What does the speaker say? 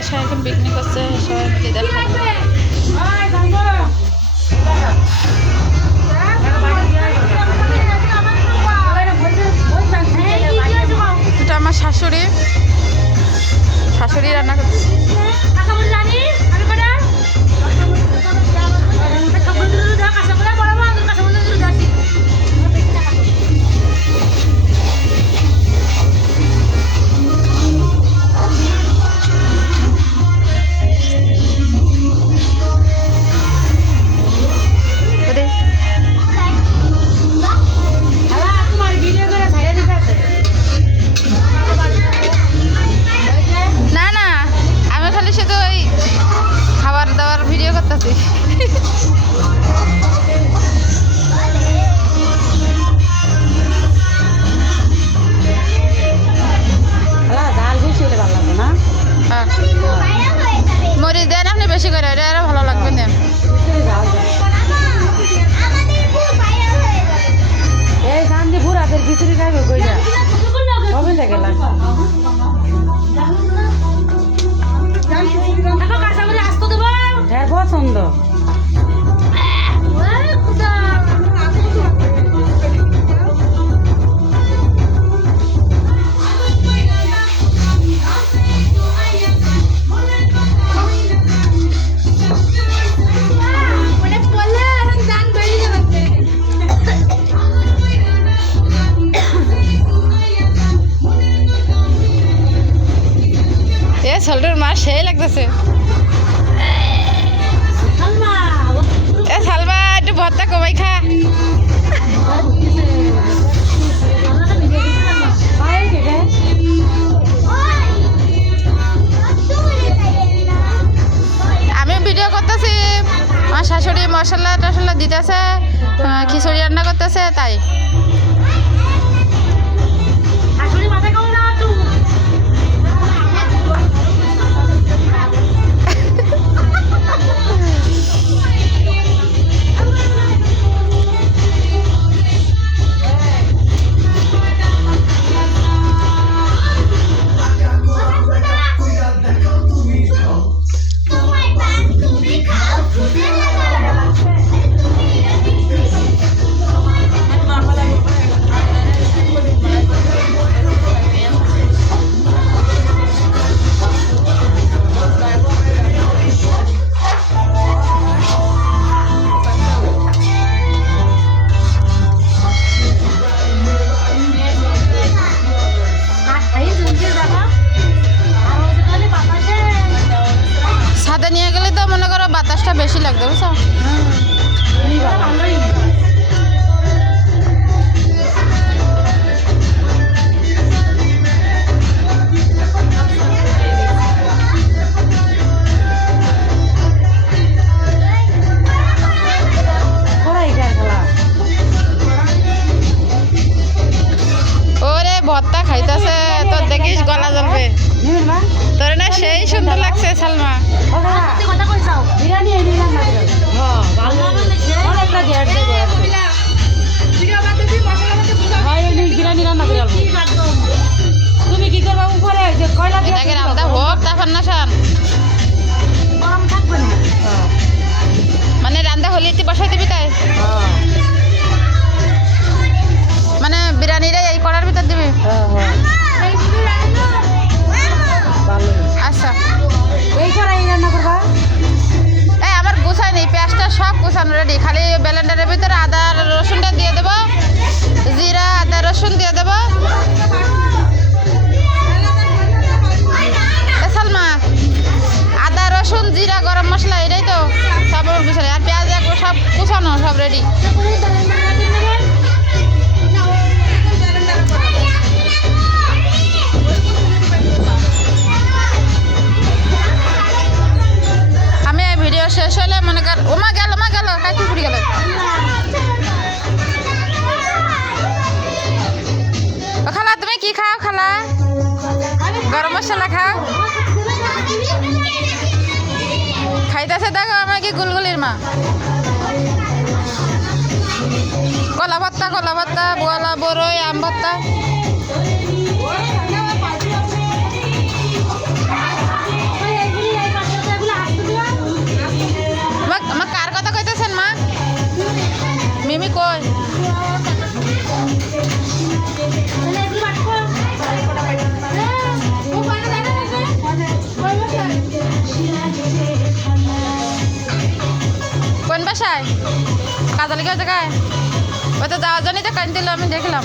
বাসায় এখন পিকনিক হচ্ছে, সবাই মিলে দেখাবো। এটা আমার শাশুড়ি রান্না করছে। মরিচ দেন আপনি বেশি করে, এটা আরো ভালো লাগবে না। এই শান্তিপুর হাতের খিচুড়ি খাইবে কইরা কবে থেকে লাগবে হ্যাঁ পছন্দ। সোল্ডার মাছ সেই লাগতেছে। এ সালমা একটু ভর্তা কমাই খা। আমি ভিডিও করতেছি, আমার শাশুড়ি মশলা টশলা দিতেছে, খিচুড়ি রান্না করতেছে, তাই সাথে নিয়ে গেলে তো মনে করো বাতাসটা বেশি লাগবে, বুঝছো? ওরে ভর্তা খাইতেছে, তোর দেখিস গলা জ্বলবে তোর না, সেই সুন্দর লাগছে সালমা। তুমি কি করবা উপরে এটাকে রান্না হোক তারপর না শান, মানে রান্না হলে তুই বসাই দিবি তাই, মানে বিরিয়ানিটা এই করার ভিতর দিবি। আচ্ছা এই করাই রান্না করবা। এই আমার গুছাই নেই, পেঁয়াজটা সব গুছানো রেডি, খালি ব্লেন্ডারের ভিতরে আদা রসুনটা দিয়ে দেবো, জিরা আদা রসুন দিয়ে দেবো। সালমা আদা রসুন জিরা গরম মশলা এটাই তো সব আমার গুছানো, আর পেঁয়াজ সব গুছানো সব রেডি। আমি ভিডিও শেষ হলে মনে কর ওমা গেল কাকি ফুটে গেল। খালা তুমি কি খাও? খালা গরম মশলা খাও? খাইতেছে দেখো আমাকে গুলগুলির মা। কলা ভর্তা বলা বড়ই আম ভর্তা। তাহলে কি ওই জায়গায় ওই তো যাওয়ার জন্যই তো কান দিল আমি দেখলাম